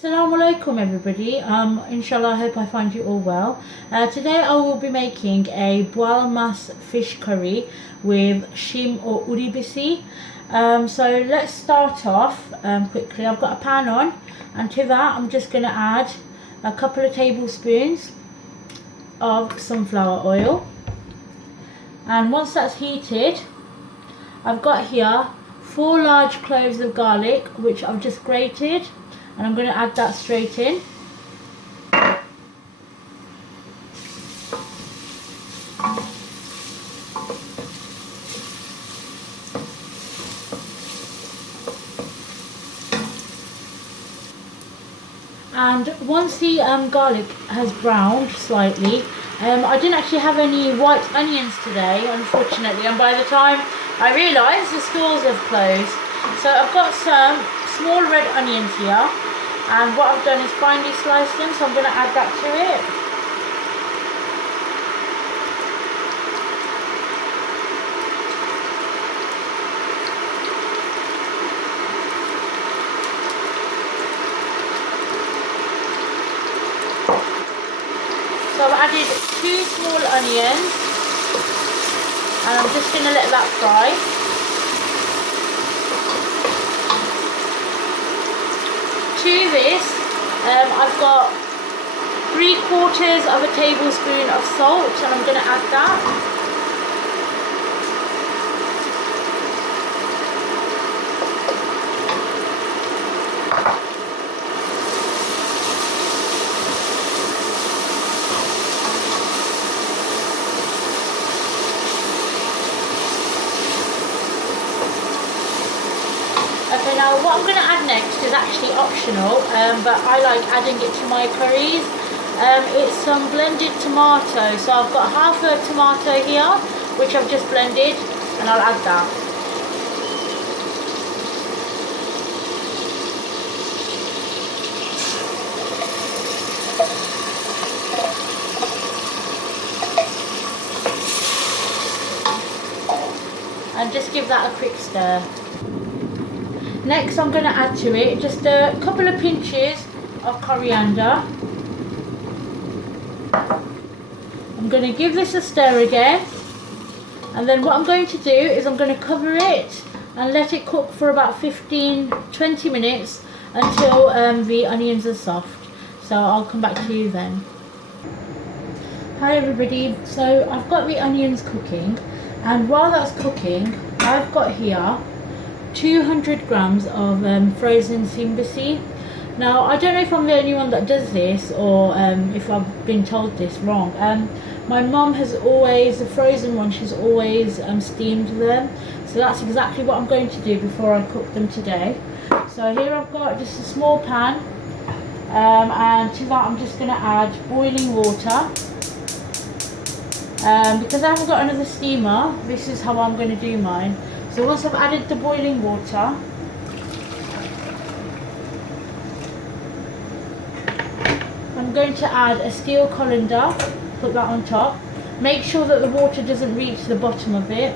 Assalamu alaikum everybody. Inshallah I hope I find you all well. Today I will be making a Boal maas fish curry with sheem or bisi. So let's start off quickly. I've got a pan on, and to that I'm just going to add a couple of tablespoons of sunflower oil. And once that's heated, I've got here 4 large cloves of garlic which I've just grated, and I'm going to add that straight in. And once the garlic has browned slightly, I didn't actually have any white onions today, unfortunately, and by the time I realised the stores have closed. So I've got some small red onions here, and what I've done is finely sliced them, so I'm going to add that to it. So I've added 2 small onions, and I'm just going to let that fry. To this, I've got 3/4 of a tablespoon of salt, and I'm going to add that. Okay, now what I'm going to add next is actually optional, but I like adding it to my curries. It's some blended tomato, so I've got half a tomato here, which I've just blended, and I'll add that. And just give that a quick stir. Next I'm going to add to it just a couple of pinches of coriander. I'm going to give this a stir again, and then what I'm going to do is I'm going to cover it and let it cook for about 15-20 minutes until the onions are soft. So I'll come back to you then. Hi everybody, so I've got the onions cooking, and while that's cooking I've got here 200 grams of frozen bisi. Now I don't know if I'm the only one that does this, or if I've been told this wrong. My mum has always, the frozen one, she's always steamed them, so that's exactly what I'm going to do before I cook them today. So here I've got just a small pan, and to that I'm just going to add boiling water. Because I haven't got another steamer, this is how I'm going to do mine. So once I've added the boiling water, I'm going to add a steel colander, put that on top. Make sure that the water doesn't reach the bottom of it.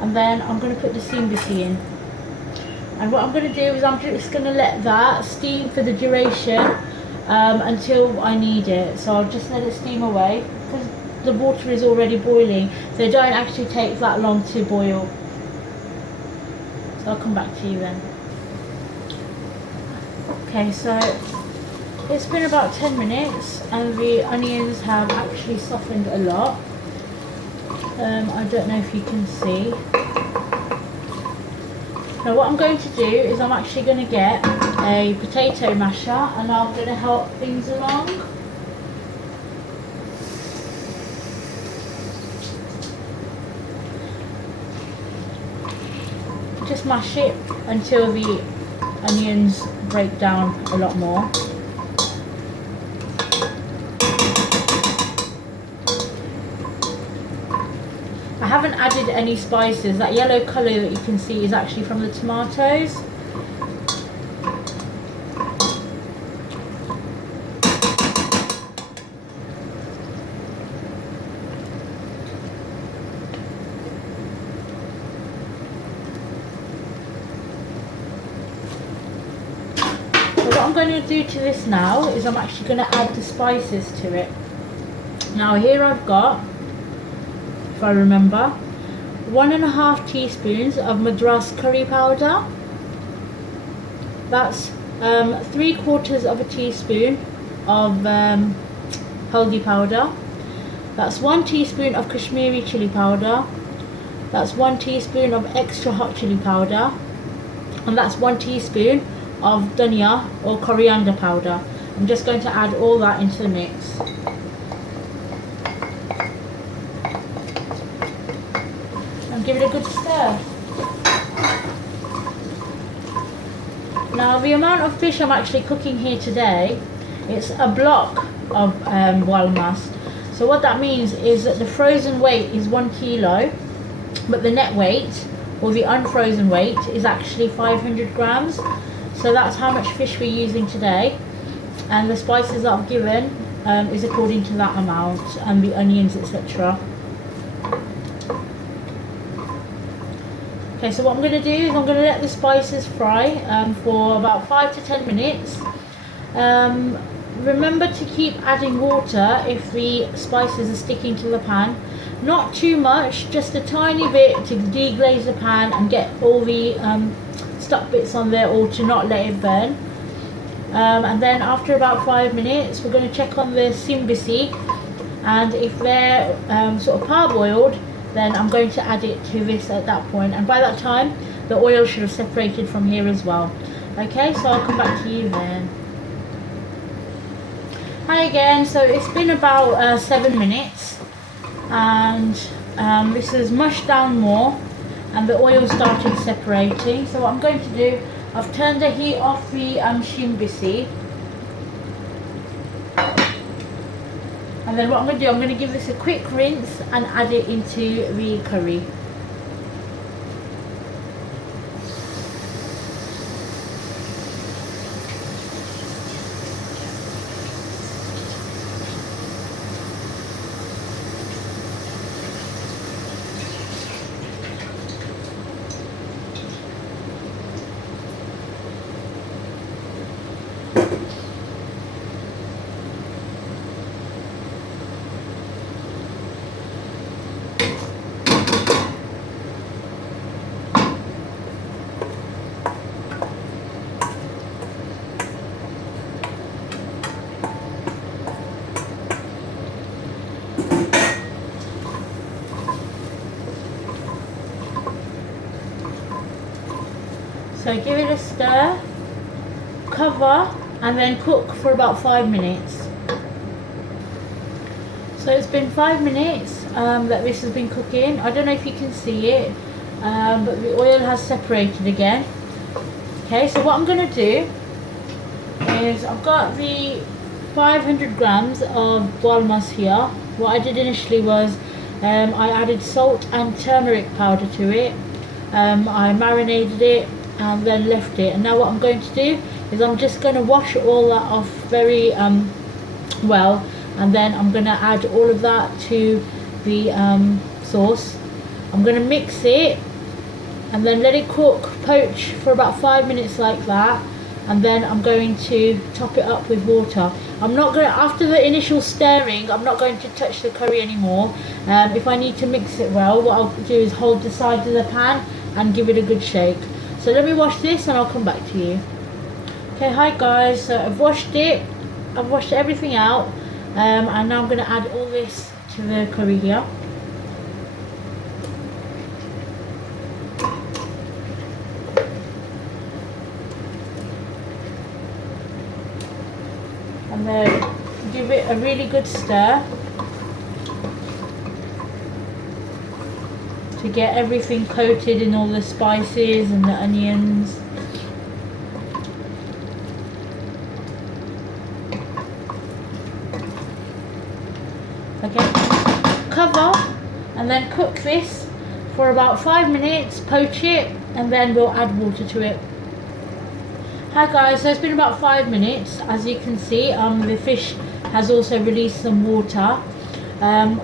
And then I'm going to put the bisi in. And what I'm going to do is I'm just going to let that steam for the duration until I need it. So I'll just let it steam away, because the water is already boiling. They don't actually take that long to boil. So I'll come back to you then. Okay, so it's been about 10 minutes and the onions have actually softened a lot. I don't know if you can see. Now what I'm going to do is I'm actually going to get a potato masher, and I'm going to help things along. Just mash it until the onions break down a lot more. I haven't added any spices. That yellow colour that you can see is actually from the tomatoes. what I'm going to do to this now is I'm actually going to add the spices to it. Now here I've got, if I remember, 1.5 teaspoons of Madras curry powder. That's 3/4 of a teaspoon of haldi powder. That's 1 teaspoon of Kashmiri chili powder. That's 1 teaspoon of extra hot chili powder. And that's 1 teaspoon of dhania or coriander powder. I'm just going to add all that into the mix. And give it a good stir. Now the amount of fish I'm actually cooking here today, it's a block of boal maas. So what that means is that the frozen weight is 1 kilo, but the net weight or the unfrozen weight is actually 500 grams. So that's how much fish we're using today, and the spices that I've given is according to that amount, and the onions, etc. Okay, so what I'm going to do is I'm going to let the spices fry for about 5 to 10 minutes. Remember to keep adding water if the spices are sticking to the pan. Not too much, just a tiny bit to deglaze the pan and get all the stuck bits on there, or to not let it burn. And then after about 5 minutes we're going to check on the bisi, and if they're sort of parboiled, then I'm going to add it to this at that point, and by that time the oil should have separated from here as well. Okay, so I'll come back to you then. Hi again. So it's been about 7 minutes, and this has mushed down more and the oil started separating. So what I'm going to do, I've turned the heat off the sheem bisi, and then what I'm going to do, I'm going to give this a quick rinse and add it into the curry. So give it a stir, cover, and then cook for about 5 minutes. So it's been 5 minutes that this has been cooking. I don't know if you can see it, but the oil has separated again. Okay, so what I'm going to do is I've got the 500 grams of boal maas here. What I did initially was I added salt and turmeric powder to it. I marinated it and then left it, and now what I'm going to do is I'm just going to wash all that off very well, and then I'm going to add all of that to the sauce. I'm going to mix it and then let it cook, poach for about 5 minutes like that, and then I'm going to top it up with water. I'm not going to, after the initial stirring, I'm not going to touch the curry anymore. If I need to mix it well, what I'll do is hold the sides of the pan and give it a good shake. So let me wash this and I'll come back to you. Okay, hi guys, so I've washed it, I've washed everything out, and now I'm going to add all this to the curry here. And then give it a really good stir to get everything coated in all the spices and the onions. Okay, cover and then cook this for about 5 minutes, poach it, and then we'll add water to it. Hi guys, so it's been about 5 minutes. As you can see, the fish has also released some water.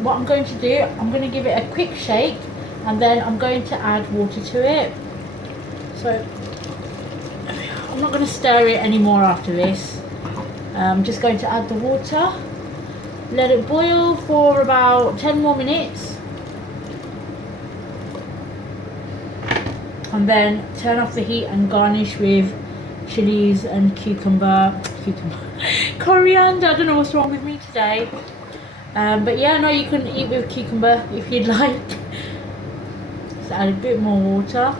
What I'm going to do, I'm going to give it a quick shake, and then I'm going to add water to it. So I'm not going to stir it anymore after this. I'm just going to add the water, let it boil for about 10 more minutes, and then turn off the heat and garnish with chilies and cucumber, coriander. I don't know what's wrong with me today. But yeah, no, you can eat with cucumber if you'd like. Just add a bit more water.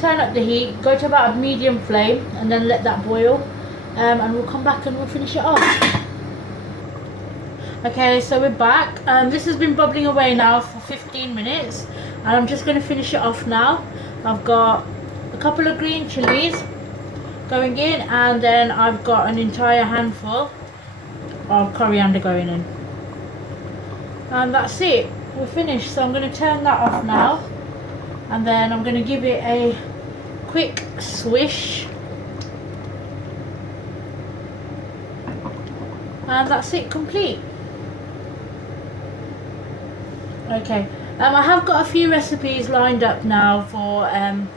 Turn up the heat, go to about a medium flame, and then let that boil. And we'll come back and we'll finish it off. Okay, so we're back. This has been bubbling away now for 15 minutes, and I'm just going to finish it off now. I've got a couple of green chilies going in, and then I've got an entire handful of coriander going in, and that's it. We're finished. So I'm going to turn that off now, and then I'm going to give it a quick swish, and that's it, complete. Okay, I have got a few recipes lined up now for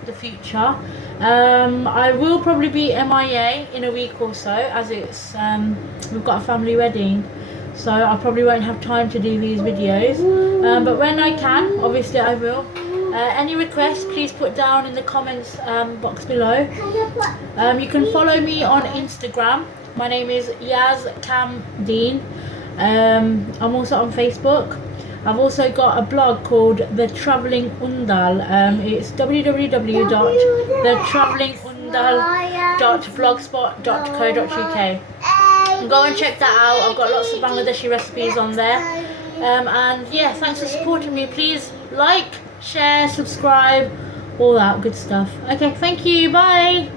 the future. I will probably be MIA in a week or so, as it's we've got a family wedding, so I probably won't have time to do these videos, but when I can, obviously I will. Any requests, please put down in the comments box below. You can follow me on Instagram. My name is YazCamDean. I'm also on Facebook. I've also got a blog called The Travelling Undal. It's www.thetravelingundal.blogspot.co.uk. Go and check that out. I've got lots of Bangladeshi recipes on there. And yeah, thanks for supporting me. Please like, share, subscribe, all that good stuff. Okay, thank you. Bye.